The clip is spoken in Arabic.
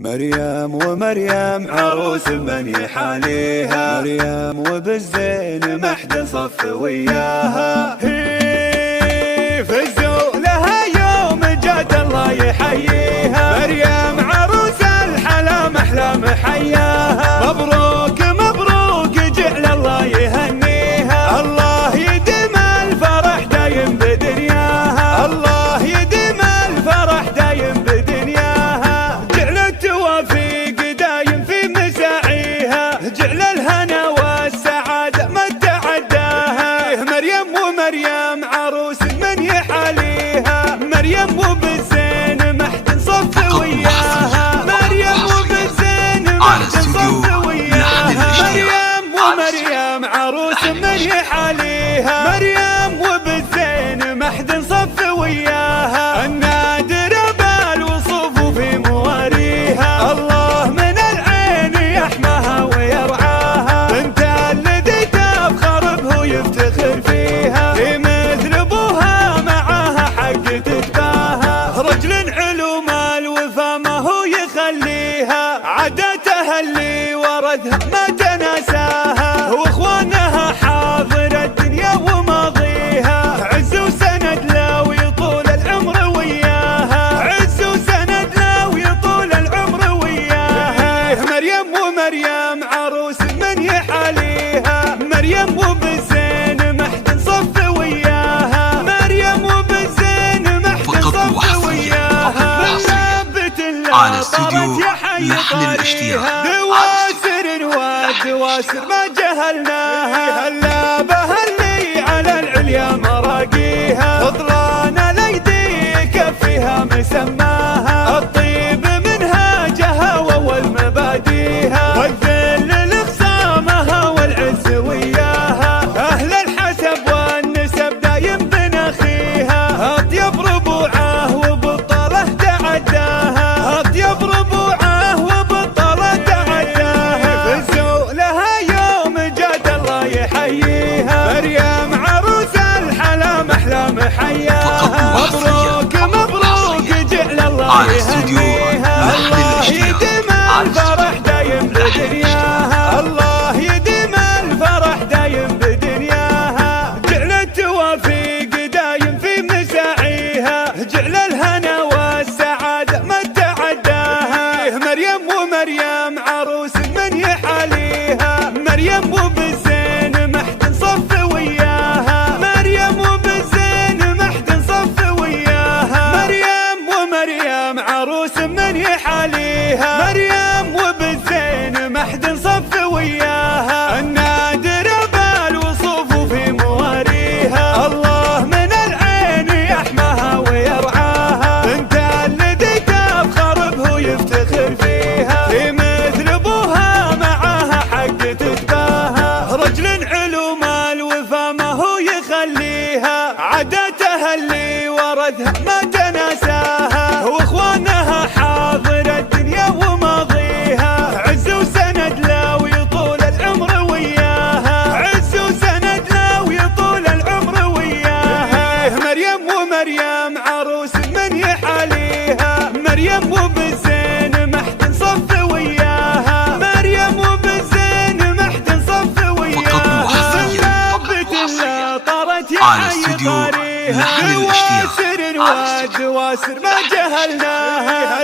مريم ومريم عروس من يحاليها، مريم وبالزين محد صف وياها. هي فزوا لها يوم جاد الله يحييها، مريم عروس الحلا محلى محياها. مبروك مبروك جعل الله يهنيها، الله يديم الفرح دايم بدنياها، الله يديم الفرح دايم بدنياها. جعل التوافيق دايم في مساعيها، جعل الهنا والسعادة ما تعداها. مريم ومريم عروس من يحاليها، مريم وبالزين محد صف وياها، مريم وبالزين محد صف وياها. مريم ومريم عروس من يحاليها، مريم وبالزين محد صف وياها. النادر بالوصوف في مواريها، الله من العين يحماها ويرعاها. انت الذي تفخر به يفتخر فيها، في مثل ابوها معاها حق تتباهى. رجل علوم الوفا ما هو يخليها، عاداتها اللي ورثها ما تناساها. واخوانها حاضر الدنيا وماضيها، عز وسند لا ويطول العمر وياها، عز وسند لا ويطول العمر وياها. مريم ومريم عروس من يحاليها، مريم وبالزين محد صف وياها، مريم وبالزين محد صف وياها. ثابت الله طارت يا حي طاريها، دواسر ودواسر ما جهلناها. هلا بهلي على العليا مراقيها، فضلان الايدي كفيها مسماها. الطيب منهاجها والمباديها، والذل لخصامها والعز وياها. اهل الحسب والنسب دايم بنخيها، اطيب ربوعه وبطله تعداها، اطيب ربوعه وبطله تعداها. فزوا لها يوم جاد الله يحييها، مريم عروس الحلا محلى محياها. مبروك مبروك جعل الله يهنيها، الله يديم الفرح دايم بدنياها، الله يديم الفرح دايم بدنياها. جعل التوافيق دايم في مساعيها، جعل الهنا والسعادة ما تعداها. مريم ومريم عروس من يحاليها، مريم وبالزين محد صف وياها، مريم وبالزين محد صف وياها. مريم ومريم عروس من يحاليها، مريم وبالزين محد صف وياها. النادر بالوصوف في مواريها، الله من العين يحماها ويرعاها. انت الذي تفخر به يفتخر فيها، في مثل ابوها معاها حق تتباهى. رجل علوم الوفا ما هو يخليها، عاداتها اللي ورثها ما تناساها. واخوانها حاضر الدنيا وماضيها، عز وسند لا ويطول العمر وياها، عز وسند لا ويطول العمر وياها. مريم ومريم عروس من يحاليها، مريم وبالزين محد صف وياها، مريم وبالزين محد صف وياها. ثابت الله طارت يا حي طاريها، دواسر ودواسر ما جهلناها.